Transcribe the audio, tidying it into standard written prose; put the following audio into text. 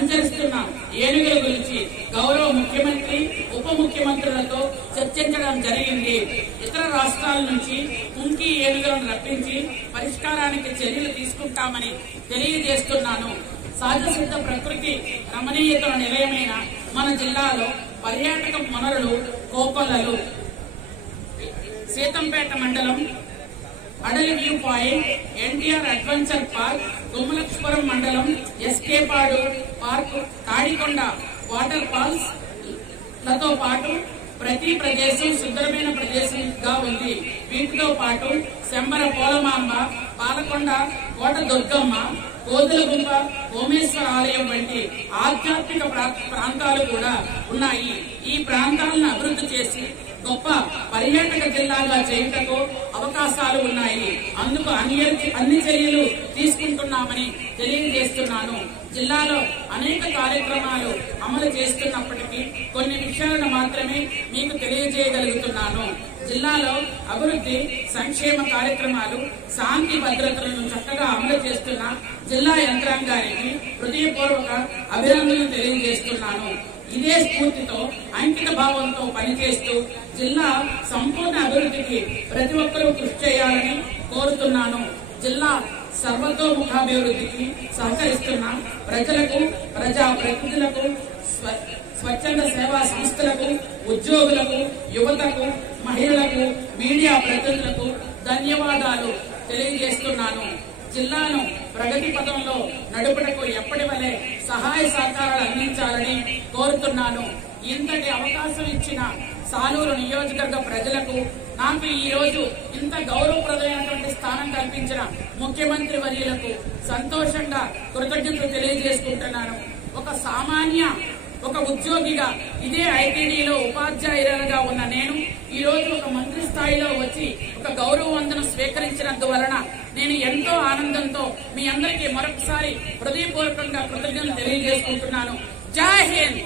సంచరిస్తున్న ఏనుగుల గురించి గౌరవ ముఖ్యమంత్రి ఉప ముఖ్యమంత్రులతో చర్చించడం జరిగింది. ఇతర రాష్ట్రాల నుంచి కుంకి ఏనుగులను రప్పించి పరిష్కారానికి చర్యలు తీసుకుంటామని తెలియజేస్తున్నాను. సహజ సిద్ధ ప్రకృతి రమణీయతల నిలయమైన మన జిల్లాలో పర్యాటక వనరులు కోకొల్లలు, సీతంపేట మండలం Adali view point, NTR adventure park, Gummalakshmipuram మండలం Eskepadu park, Tadikonda water falls లతో పాటు ప్రతి ప్రదేశం సుందరమైన ప్రదేశంగా ఉంది. వీటితో పాటు శంబర పోలమాంబ, పాలకొండ కోట దుర్గమ్మ, కోదులగుంప ఓమేశ్వర ఆలయం వంటి ఆధ్యాత్మిక ప్రాంతాలు కూడా ఉన్నాయి. ఈ ప్రాంతాలను అభివృద్ధి చేసి గొప్ప పర్యాటక జిల్లాగా చేయుటకు అవకాశాలు ఉన్నాయి. అందుకు అన్ని చర్యలు తీసుకుంటున్నామని తెలియజేస్తున్నాను. జిల్లాలో అనేక కార్యక్రమాలు అమలు చేస్తున్నప్పటికీ కొన్ని విషయాలను మాత్రమే మీకు తెలియజేయగలుగుతున్నాను. జిల్లాలో అభివృద్ధి సంక్షేమ కార్యక్రమాలు, శాంతి భద్రతలను చక్కగా అమలు చేస్తున్న జిల్లా యంత్రాంగానికి హృదయపూర్వక అభినందనలు తెలియజేస్తున్నాను. ఇదే స్ఫూర్తితో అంకిత భావంతో పనిచేస్తూ జిల్లా సంపూర్ణ అభివృద్ధికి ప్రతి ఒక్కరూ కృషి చేయాలని కోరుతున్నాను. జిల్లా సర్వతోముఖాభివృద్ధికి సహకరిస్తున్న ప్రజలకు, ప్రజాప్రతినిధులకు, స్వచ్ఛంద సేవా సంస్థలకు, ఉద్యోగులకు, యువతకు, మహిళలకు, మీడియా ప్రతినిధులకు ధన్యవాదాలు తెలియజేస్తున్నాను. జిల్లాను ప్రగతి పథంలో నడుపుటకు ఎప్పటి వలె సహాయ సహకారాలు అందించాలని కోరుతున్నాను. ఇంతటి అవకాశం ఇచ్చిన సాలూరు నియోజకవర్గ ప్రజలకు, నాకు ఈ రోజు ఇంత గౌరవప్రదమైనటువంటి స్థానం కల్పించిన ముఖ్యమంత్రి వర్యులకు సంతోషంగా కృతజ్ఞతలు తెలియజేసుకుంటున్నాను. ఒక ఉద్యోగిగా ఇదే ఐటీడీలో ఉపాధ్యాయురాలుగా ఉన్న నేను ఈ రోజు ఒక మంత్రి స్థాయిలో వచ్చి ఒక గౌరవ వందనం స్వీకరించినందువలన నేను ఎంతో ఆనందంతో మీ అందరికీ మరొకసారి హృదయపూర్వకంగా కృతజ్ఞతలు తెలియజేసుకుంటున్నాను. జై హింద్.